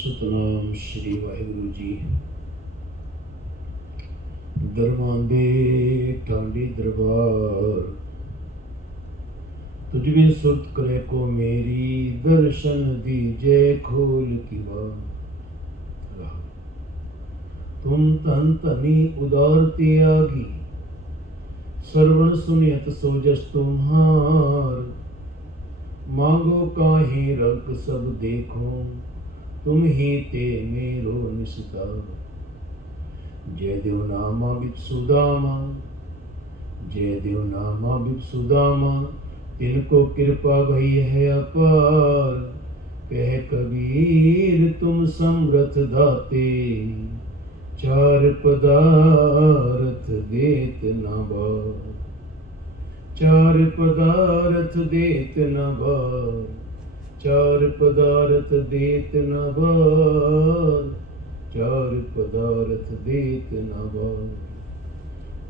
सतनाम श्री वाहिगुरु जी। दरमांदे टांडी दरबार, तुझ बिन सुरत करे को मेरी, दर्शन दीजे खोल की बार। तुम तन तनी उदार त्यागी, श्रवण सुनियत सोजस तुम्हार। मांगो काहे रंग सब देखो, तुम ही ते मेरो निस्तार। जय देव नामा बिच सुदामा, जय देव नामा बिच सुदामा। तिनको कृपा भई है अपार, कह कबीर तुम समर्थ दाते। चार पदार्थ देत न बार, चार पदार्थ देत न बार। चार पदार्थ देत न बार, चार पदार्थ देत न बार।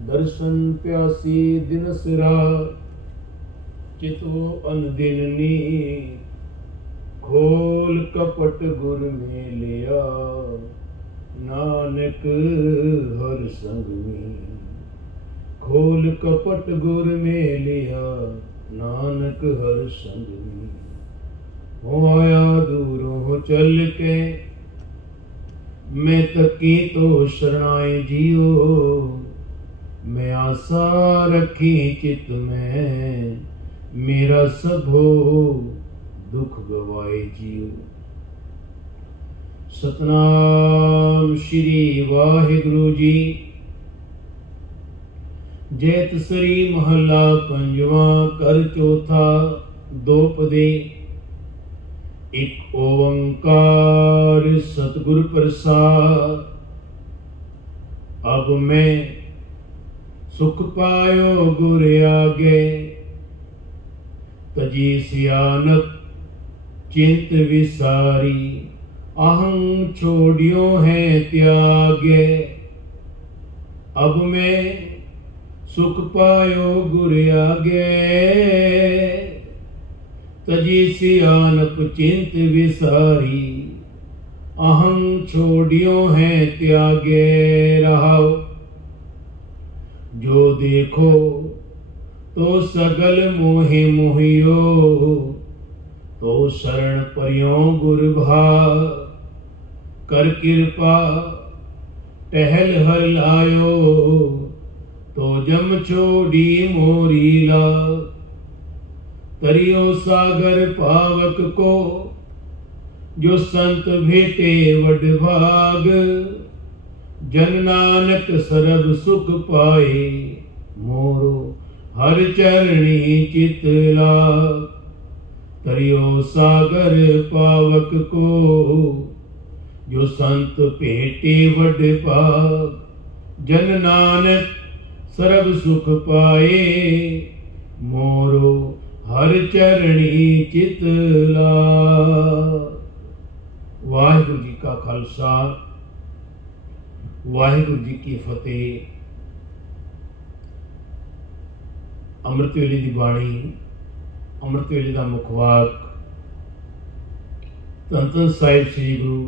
दर्शन प्यासी दिन सिरा, चितो अनदिन नी। खोल कपट गुर में लिया, नानक हर संग में। खोल कपट गुर में लिया, नानक हर संग में। हो आया दूरों चल के, मैं तकी तो शरणाए जियो। मैं आशा रखी चित में, मेरा सब हो दुख गवाए जियो। सतनाम श्री वाहिगुरु जी। जैत सरी महला पंजवा, कर चौथा दोपदे। एक ओंकार सतगुर प्रसाद, अब मैं सुख पायो गुर आगे। तजी सियानत चिंत विसारी, अहं छोड़ियो है त्यागे। अब मैं सुख पायो गुर आगे। तजी सियानप चिंत विसारी, अहं छोड़ियो है त्यागे। रहाओ जो देखो तो सगल मोहि मोहियो। तो शरण परियो गुर भा, कर कृपा टहल हलायो। तो जम छोड़ी मोरी ला, तरियो सागर पावक को। जो संत भेटे वड भाग, जन नानक सरब सुख पाए। मोरो हर चरणी चित लाग, तरियो सागर पावक को। जो संत भेटे वड भाग, जन नानक सरब सुख पाए। मोरो हर चरणी चित लाग। वाहिगुरु जी का खालसा, वाहिगुरु जी की फतेह। अमृत वेले दी बाणी, अमृत वेले दा मुखवाक। धन धन साहिब श्री गुरु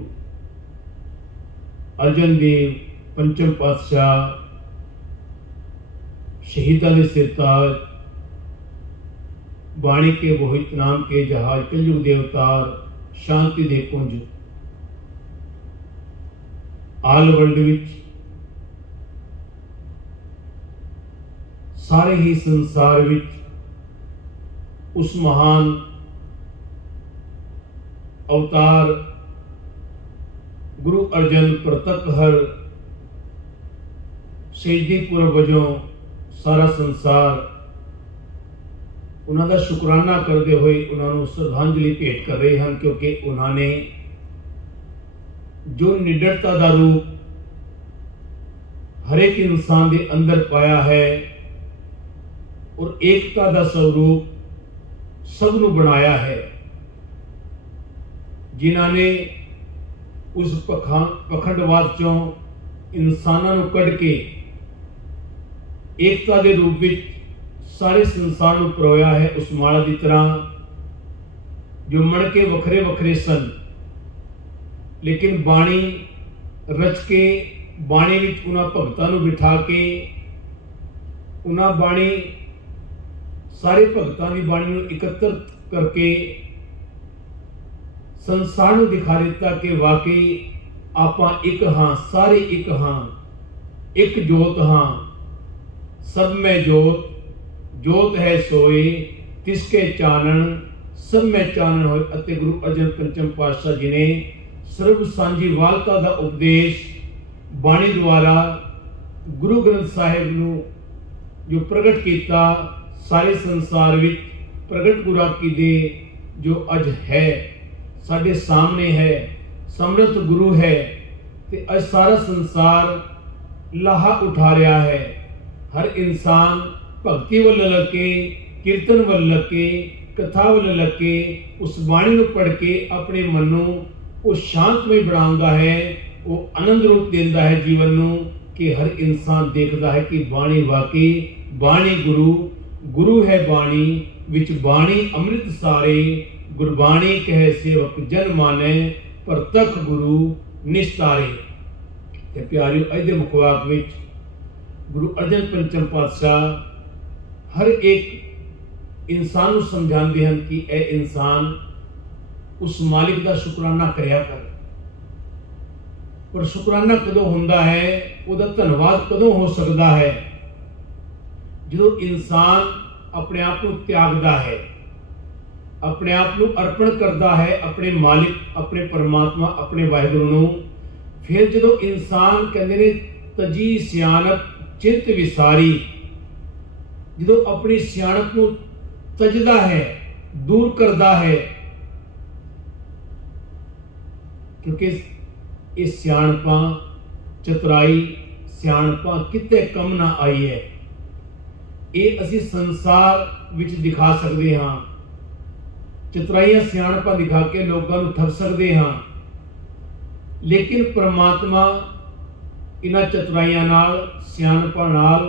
अर्जन देव पंचम पातशाह, शहीदां दे सिरताज, बाणी के बोहित नाम के जहाज, कलयुग दे अवतार, शांति दे पुंज। आल वर्ल्ड विच सारे ही संसार विच उस महान अवतार गुरु अर्जन प्रतक हर शहीदी पुरब वजों सारा संसार उन्होंने शुकराना करते हुए उन्होंने श्रद्धांजलि भेंट कर रहे हैं। क्योंकि उन्होंने जो निडरता का रूप हर एक इंसान के अंदर पाया है, और एकता का स्वरूप सबनू बनाया है। जिन्होंने उस पखंडवाद चों इंसानों को कढ़ के एकता के रूप में सारे संसार को परोया है। उस माला की तरह जो मणके वखरे वखरे सन, लेकिन बाणी रच के बाणी विच उन्हां भगतां नूं बिठा के उन्हां बाणी सारे भगतां दी बाणी नूं एकत्रित करके संसार नूं दिखा दिता कि वाकई आपां एक हाँ, सारे एक हाँ, एक जोत हाँ, सब में जोत, जोत है सोए तिसके चानन, सब में चानन होए। अते गुरु अर्जन पंचम पातशाह जी ने सर्व सांझी वालता दा उपदेश बाणी द्वारा गुरु ग्रंथ साहिब नूं जो प्रगट किया, सारे संसार विच प्रगट गुराकी दे जो अज है साडे सामने है, समर्थ गुरु है, ते अज सारा संसार लाहा उठा रहा है। हर इंसान भगती वल लगे, कीर्तन वल लगे, कथा वल लगे, उस बाणी नूं पढ़ के अपने मन नूं वो शांतमय बनाउंदा है, वो आनंद रूप देंदा है जीवन नूं कि हर इंसान देखदा है कि बाणी वाकई बाणी गुरु, गुरु है बाणी विच बाणी अमृत सारे, गुरबाणी कहे सेवक जन माने, परतख गुरु निस्तारे। ते प्यारियो अज दे मुखवाक विच गुरु अर्जन पंचम पातशाह हर एक इंसान नूं समझाते हैं कि ए इंसान उस मालिक का शुकराना करया कर। पर शुकराना कदों हुंदा है, उहदा धन्नवाद कदों हो सकता है? जो इंसान अपने आप को त्यागदा है, अपने आप को अर्पण करता है अपने मालिक, अपने परमात्मा, अपने वाहिगुरू नूं, फिर जो इंसान कहते ने तजी सियाणप चिंत विसारी, जो अपनी सियाणप को तजदा है, दूर करता है, क्योंकि इस सियाणपा चतुराई सियाणपा किते कम ना आई है। ये असी संसार विच दिखा सकते हाँ, चतुराइयां सियाणपा दिखा के लोगों को ठग सकते हाँ, लेकिन परमात्मा इन्हां चतुराइयां नाल सियाणपा नाल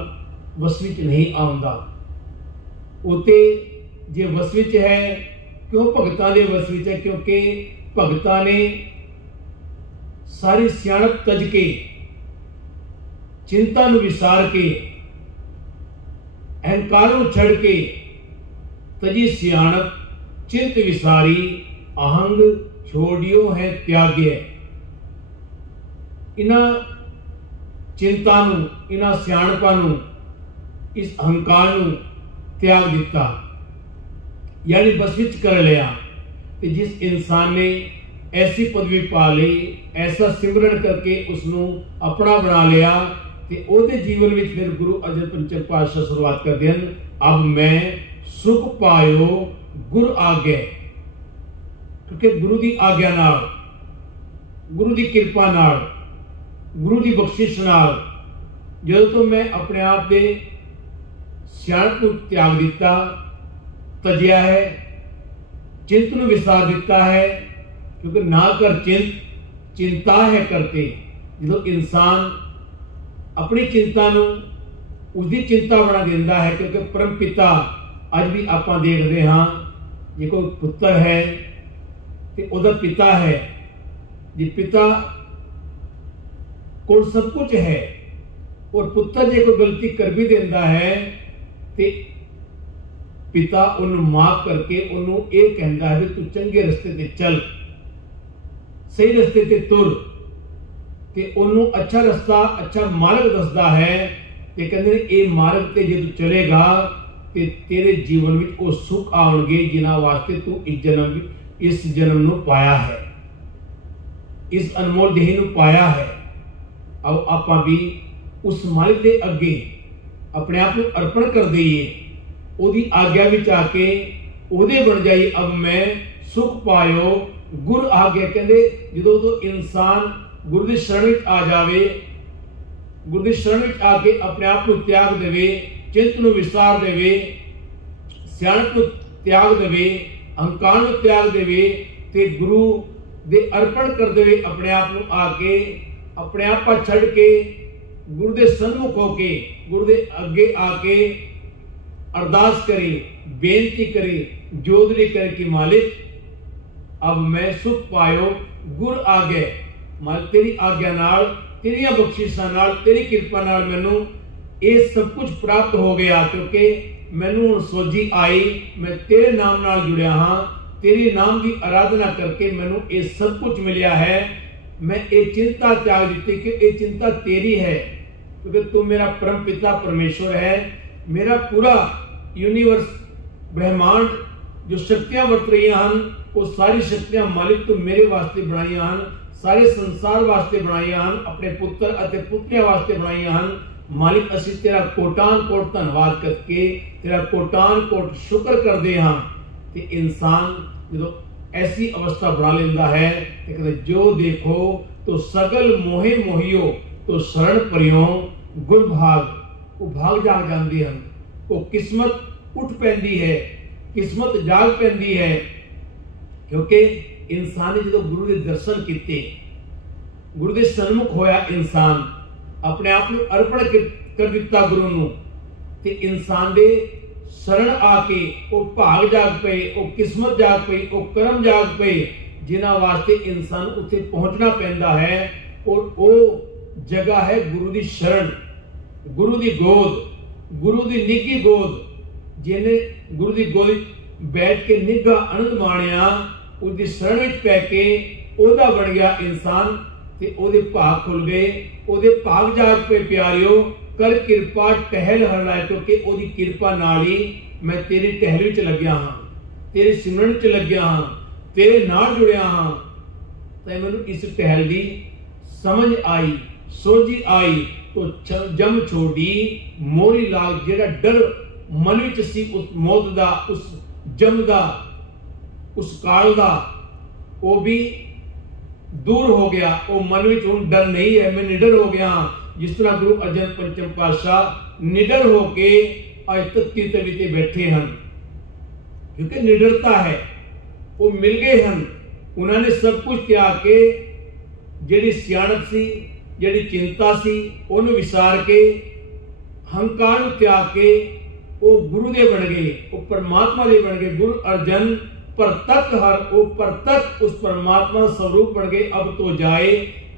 वस विच नहीं आउंदा। उते जे वस विच है, क्यों भगतां दे वस विच है? क्योंकि भगतां ने सारी सियाणप तज के, चिंता नूं विसार के, अहंकार नूं छड़ के तजी सियाणप चिंत विसारी, आहंग छोड़ियो है त्याग्य। इन्हां चिंता नूं, इन्हां सियाणपा नूं, इस अहंकार नूं त्याग दिता, यानी बस विच कर लिया। ते जिस इंसान ने ऐसी पदवी पा ली, ऐसा सिमरन करके उसनों अपना बना लिया, ते ओदे जीवन विच फिर गुरु अर्जन पंचम पातशाह शुरुआत करते हैं, अब मैं सुख पायो गुर आगे। क्योंकि गुरु की आज्ञा नाल, गुरु की कृपा नाल, गुरु की बख्शिश नाल जो तो मैं अपने आप के सियाणप को त्याग दिता, तजिया है, चिंत नूं विसार दिता है। क्योंकि ना कर चिंत, चिंता है करते। जो इंसान अपनी चिंता नूं उसकी चिंता बना देता है, क्योंकि परम पिता अज भी आप देखते हाँ, जे कोई पुत्र है तो उहदा पिता है, जे पिता को सब कुछ है और पुत्र जे कोई गलती कर भी देता है तो पिता उन्हें माफ करके उन्होंने ये कहता है तू चंगे रस्ते ते चल, सही रस्ते ते तुर, ते उन्होंने अच्छा रस्ता, अच्छा मार्ग दसदा है। ते कहते ये मार्ग ते जे तू चलेगा ते तेरे जीवन में वो सुख आउणगे जिन्हां वास्ते तू इस जन्म नूं पाया है, इस अनमोल देह नूं पाया है। अब आपां भी उस मालिक दे अगे अपने आप को अर्पण कर दईए, ओदी आग्या विच आके ओदे बन जाइए। अब मैं सुख पायो गुर आगे। कहते जो तो इंसान गुरु की शरण में आ जावे, गुरु की शरण में आके अपने आप को त्याग देवे, चिंत नूं विसार देवे, सियाणप नूं त्याग देवे, अहंकार नूं त्याग देवे, ते गुरु दे अर्पण कर देवे अपने आप नूं आके, अपने आप पर छड़ के गुरु दे सन्मुख होके गुरु दे अगे आके अरदास करे, बेनती करे, जोदरी करे कि मालिक अब मैं सुख पायो गुर आ गए। मालिक तेरी आज्ञा नाल, तेरिया बख्शिशां नाल, तेरी किरपा नाल मैनू ये सब कुछ प्राप्त हो गया, क्योंकि मैनू हुण सोझी आई, मैं तेरे नाम नाल जुड़िया हाँ, तेरे नाम की आराधना करके मैनू ये सब कुछ मिलिया है। मैं ये चिंता त्याग दी कि ये चिंता तेरी है, क्योंकि तू मेरा परम पिता परमेश्वर है। मेरा पूरा यूनिवर्स ब्रह्मांड जो शक्तियां वरत रही हैं वो सारी शक्तियां मालिक तू मेरे वास्ते बनाई हैं, सारे संसार वास्ते बनाई हैं, अपने पुत्र अते पुत्रियां वास्ते बनाई हैं। मालिक असी तेरा कोटान कोट धन्नवाद करके तेरा कोटान कोट शुक्र करते हाँ। ते इंसान जो ऐसी अवस्था बना लेंदा है ते कहते जो देखो तो सगल मोहे मोहियो तो शरण परियों गुर भाग, वो भाग जाग जाते हैं, वो किस्मत उठ पैंदी है, किस्मत जाग पैंदी है। क्योंकि इंसान ने जो गुरु के दर्शन किए, गुरु के सन्मुख होया, इंसान अपने आप को अर्पण कर दिता गुरु नूं, ते इंसान दे शरण आके वो भाग जाग पे, वो किस्मत जाग पे, वो कर्म जाग पे, जिन्हां वास्ते इंसान उत्थे पहुंचना पैंदा है। और वो जगह है गुरु दी शरण, गुरु दी गोद, गुरु दी निੱਘी गोद। जिन्हें गुरु दी गोद बैठ के निੱਘा आनंद माणिया, उसकी शरण विच पै के ओदा बन गया इंसान, ते ओदे भाग खुल गए, ओदे भाग जाग पे। प्यारियो कर किरपा टहल हर लाए, क्योंकि ओदी किरपा नाल ही मैं तेरी टहल विच लग्या हाँ, तेरे सिमरन च लग्या हाँ, तेरे नाल जुड़िया हाँ। ते मैनू इस टहल दी समझ आई, सोझी आई, तो जम छोड़ी मोरी लाग। जेड़ा डर मन विच सी उस मौत दा, उस जम दा, उस काल दा, वो भी दूर हो गया। वो मन विच हुण डर नहीं है, मैं निडर हो गया। जिस तरह गुरु अर्जन पंचम पातशाह निडर होके अज तत्ती तवी ते बैठे हैं, क्योंकि निडरता है, वो मिल गए हैं। उन्होंने सब कुछ त्याग के, जिहड़ी सियाणप सी, जिहड़ी चिंता सी, उन्हें विसार के, हंकार त्याग के वो गुरु दे बन गए, वो परमात्मा दे बन गए। गुरु अर्जन परतक हर, वो परतक उस परमात्मा स्वरूप बन गए। अब तो जाए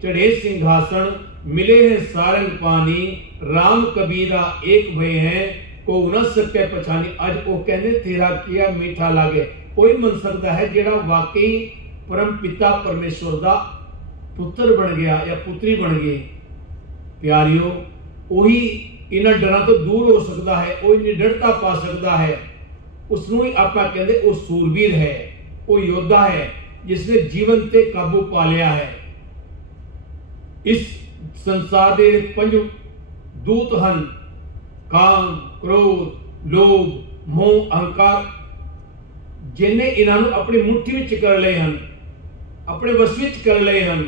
चढ़े सिंहासन, मिले हैं सारंग पानी, राम कबीरा एक भय है, को न सके पछानी। अज वो कहने तेरा किया मीठा लागे। कोई मन सकता है जेड़ा वाकई परम पिता परमेश्वर दा पुत्र बन गया या पुत्री बन गई। प्यारियो वही इन्हां डरां तो दूर हो सकता है, वही निडरता पा सकता है। उसनूं ही आपां कहंदे वो सूरवीर है, वो योद्धा है, जिसने जीवन ते काबू पा लिया है। इस संसार दे पंज दूत हन, काम, क्रोध, लोभ, मोह, अहंकार, जिन्हें इन्हां नूं अपनी मुट्ठी विच कर लए हन, अपने वश विच कर लए हन।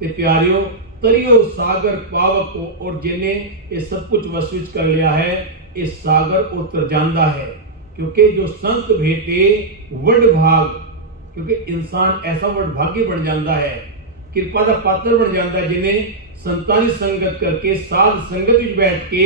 ते प्यारियो तरियो सागर पावक को, और जिन्हें ये सब कुछ वश विच कर लिया है, इस सागर उतर जाता है। क्योंकि जो संत भेटे वड भाग, क्योंकि इंसान ऐसा वड भागी बन जाता है, कृपा का पात्र बन जाता है, जिन्हें संतां दी संगत करके साध संगत विच बैठ के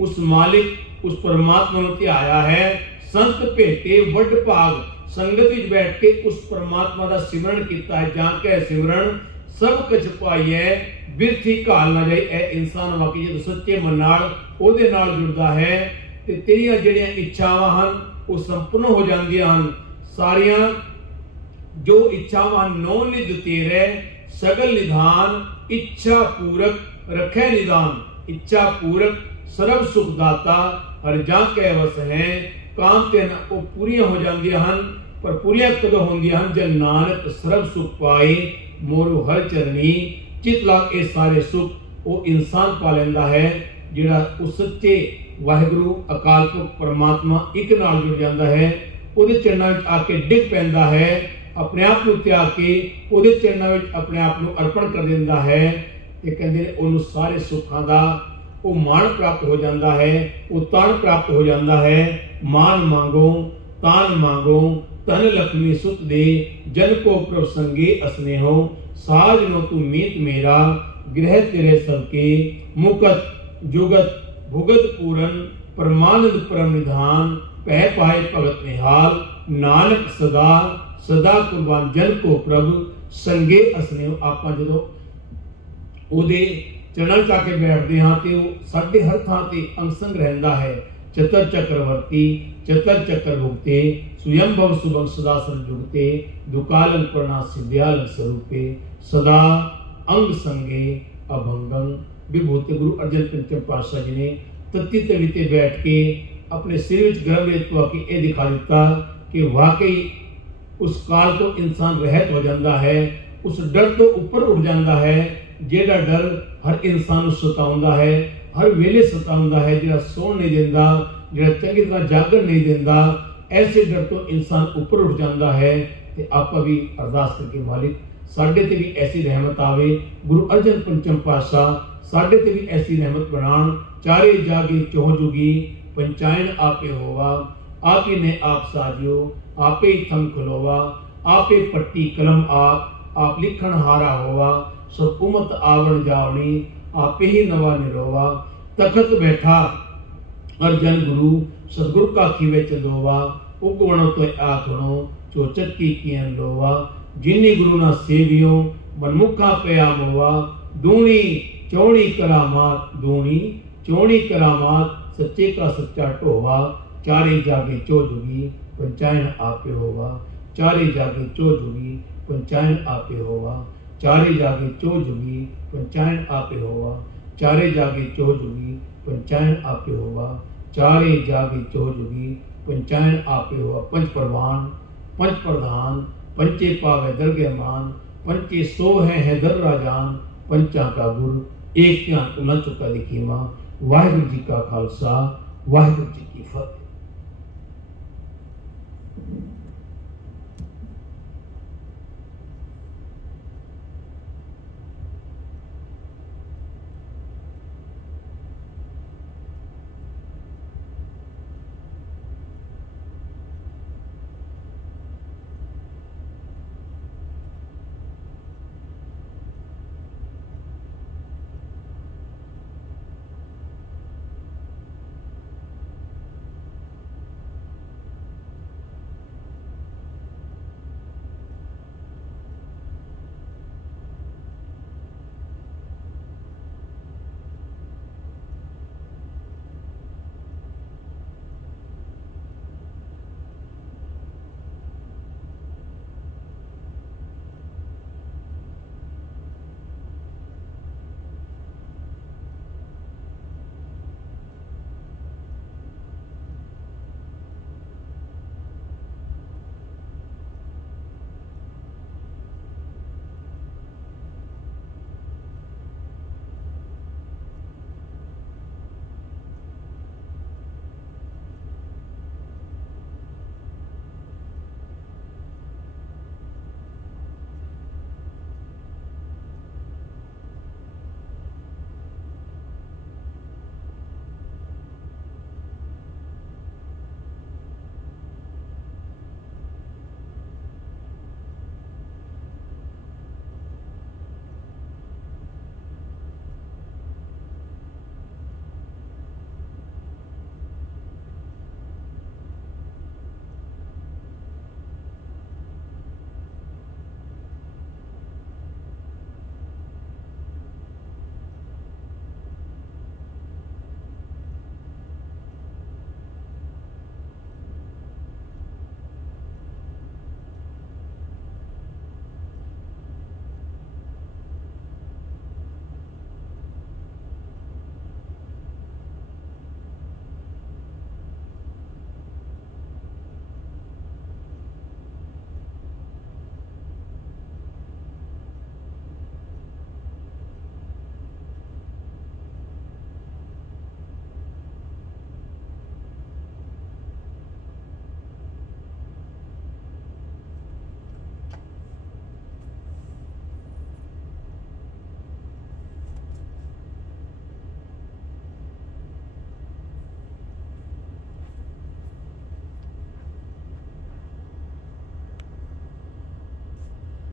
उस मालिक, उस परमात्मा नूं ध्याया है। संत भेटे वड भाग, संगत विच बैठ के उस परमात्मा का सिमरन किया है। जाके सिमरन सब कुछ पाई है, बिरथी घाल ना जाए। ए इंसान वाकई जो सच्चे मन नाल ओदे नाल जुड़दा है, ते तेरियां जिहड़ियां इच्छावां हन वो संपूर्ण हो जांदियां हन। सारियां जो इच्छावां नौ निध तेरे, सगल निधान, इच्छा पूरक रखे निदान। इच्छा पूरक सर्व सुखदाता, हर जा के वस है। काम ते वो पूरियां हो जांदियां हन, पर पूरियां कदों होंदियां हन जब नानक सर्व सुख पाए, मोरू हर चरनी। चित लाग ये सारे सुख वो इंसान पा लेंदा है, जिहड़ा उस सच्चे वाहिगुरु अकाल पुरख परमात्मा एक नाल जुड़ जाता है। उहदे चरणां विच आके डिग पैंदा है, अपने आप को त्याग के उहदे चरणां विच अपने आप को अर्पण कर दिंदा है। ते कहंदे ने उहनूं सारे सुखां दा वो मान प्राप्त हो जाता है, वो तान प्राप्त हो जाता है। मान मांगो तान मांगो, धन लक्ष्मी सुत दे, जन को प्रसंगे अस्नेहो। साज नो तू मीत मेरा, गृह तेरे सबके, मुकत जुगत भुगत पूरन, परमानंद परम निधान, पह पाए भगत निहाल। नानक सदा सदा कुर्बान जन को प्रभु, संगे असने आपां जदों ਉਹਦੇ ਚੜ੍ਹਨ ਚਾ ਕੇ ਬੈਠਦੇ ਹਾਂ ਤੇ ਉਹ ਸਾਡੇ ਹਰ ਥਾਂ ਤੇ ਅੰਗ-ਸੰਗ ਰਹਿੰਦਾ ਹੈ। ਚਤਰ ਚੱਕਰਵਰਤੀ ਚਤਰ ਚੱਕਰ ਭੁਗਤੇ स्वयंभव शुभम सदा संयुक्ते दुकालं प्रणास्य दयालं स्वरूपे सदा अंग संगे अभंगं विभूति। गुरु अर्जन पंचम पातशाह जी ने तत्ती तली ते बैठ के अपने सिर विच गर्भ रेतवा के ये दिखा दिता कि वाकई उस काल तो इंसान रहत हो जाता है, उस डर तो ऊपर उठ जाता है जेड़ा डर हर इंसान सताउंदा है, हर वेले सताउंदा है, जेड़ा सौण नहीं देंदा, जेड़ा चंगी तरह जागण नहीं देंदा। ऐसे डर तो इंसान ऊपर उठ जाता है। ते आपां भी अरदास करके मालिक साडे ते भी ऐसी रहमत आवे। गुरु अर्जन पंचम पातशाह साडे ते भी ऐसी रहमत बनाण। चारे जागे चौह जुगी पंचायन आपे होवा, आप ही ने आप साजियो, आपे ही थम खलोवा, आपे पट्टी कलम आप लिखण हारा होवा। सब उमत आवण जावणी, आपे ही नवा निरोवा। तखत बैठा अर्जन गुरु सतगुरु का खीवे चंदोवा। उगवणो तो आथणो चोचत की कियन लोवा। जिन्नी गुरु ना सेवियो मनमुखा पया मोवा। दूणी चौड़ी करामात, दूणी चौड़ी करामात, सच्चे का सच्चा ढोवा। चारे जागे चो जुगी पंचायन आपे होवा। चारे जागे चो जुगी पंचायन आपे होवा। चारे जागे चो जुगी पंचायन आपे होवा। चारे जागे चो जुगी पंचायन आपे होवा। चारे जागे चो जुगी पंचायन आपे हुआ। पंच परवान पंच प्रधान पंचे पावे दरगे मान। पंचे सो है हैदर राजान, पंचा का गुरु एक ध्यान उना चुका दिखीमा। वाहिगुरु जी का खालसा, वाहिगुरु जी की फतेह।